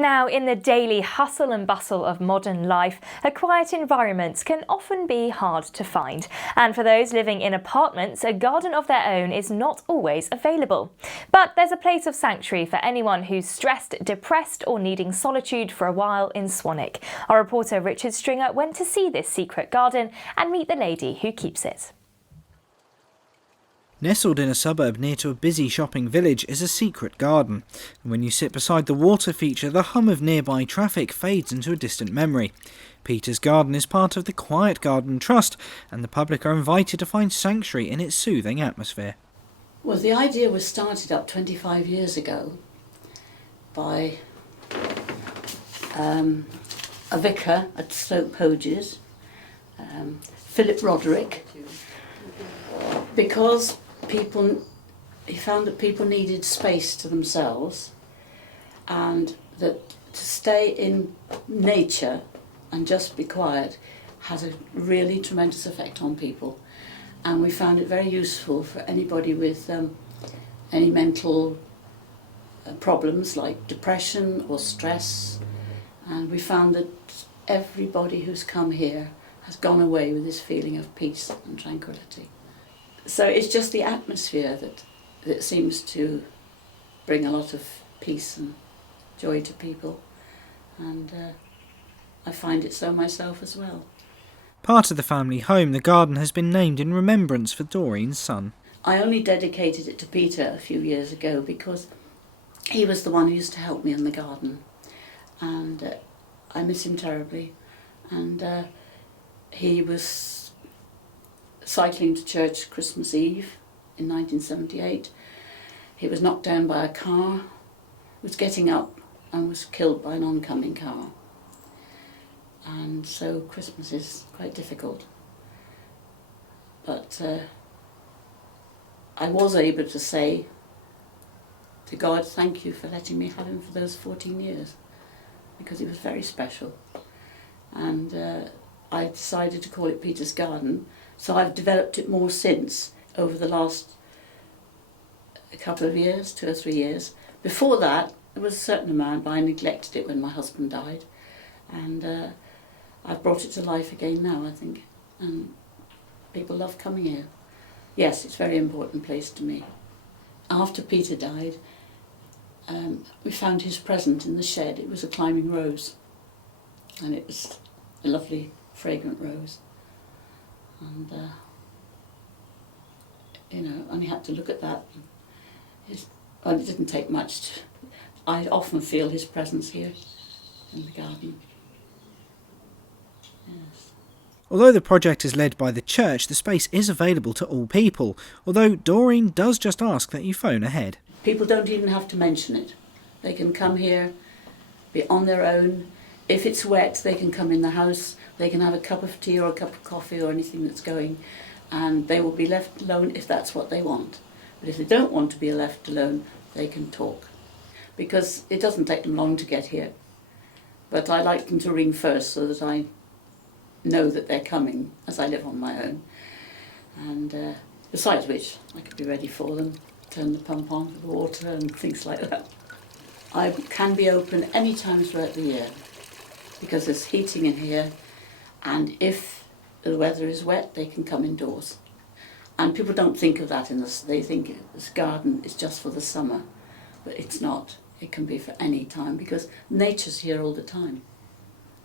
Now, in the daily hustle and bustle of modern life, a quiet environment can often be hard to find. And for those living in apartments, a garden of their own is not always available. But there's a place of sanctuary for anyone who's stressed, depressed or needing solitude for a while in Swanwick. Our reporter Richard Stringer went to see this secret garden and meet the lady who keeps it. Nestled in a suburb near to a busy shopping village is a secret garden. And when you sit beside the water feature, the hum of nearby traffic fades into a distant memory. Peter's Garden is part of the Quiet Garden Trust, and the public are invited to find sanctuary in its soothing atmosphere. Well, the idea was started up 25 years ago by a vicar at Stoke Poges, Philip Roderick, because he found that people needed space to themselves, and that to stay in nature and just be quiet has a really tremendous effect on people. And we found it very useful for anybody with any mental problems like depression or stress. And we found that everybody who's come here has gone away with this feeling of peace and tranquility. So it's just the atmosphere that seems to bring a lot of peace and joy to people, and I find it so myself as well. Part of the family home, the garden has been named in remembrance for Doreen's son. I only dedicated it to Peter a few years ago because he was the one who used to help me in the garden, and I miss him terribly. And he was cycling to church Christmas Eve in 1978. He was knocked down by a car, was getting up and was killed by an oncoming car. And so Christmas is quite difficult. But I was able to say to God, thank you for letting me have him for those 14 years, because he was very special. And I decided to call it Peter's Garden. So I've developed it more since, over the last couple of years, 2 or 3 years. Before that, there was a certain amount, but I neglected it when my husband died. And I've brought it to life again now, I think. And people love coming here. Yes, it's a very important place to me. After Peter died, we found his present in the shed. It was a climbing rose. And it was a lovely, fragrant rose. And only had to look at that. It didn't take much. I often feel his presence here in the garden. Yes. Although the project is led by the church, the space is available to all people, although Doreen does just ask that you phone ahead. People don't even have to mention it. They can come here, be on their own. If it's wet, they can come in the house, they can have a cup of tea or a cup of coffee or anything that's going, and they will be left alone if that's what they want. But if they don't want to be left alone, they can talk. Because it doesn't take them long to get here. But I like them to ring first so that I know that they're coming, as I live on my own. And besides which, I could be ready for them, turn the pump on for the water and things like that. I can be open any time throughout the year, because there's heating in here, and if the weather is wet, they can come indoors. And people don't think of that they think this garden is just for the summer, but it's not. It can be for any time, because nature's here all the time.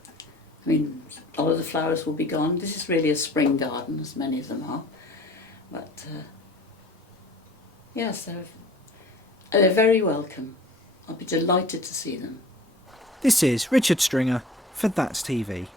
I mean, all of the flowers will be gone. This is really a spring garden, as many of them are. But yes, they're very welcome. I'll be delighted to see them. This is Richard Stringer for That's TV.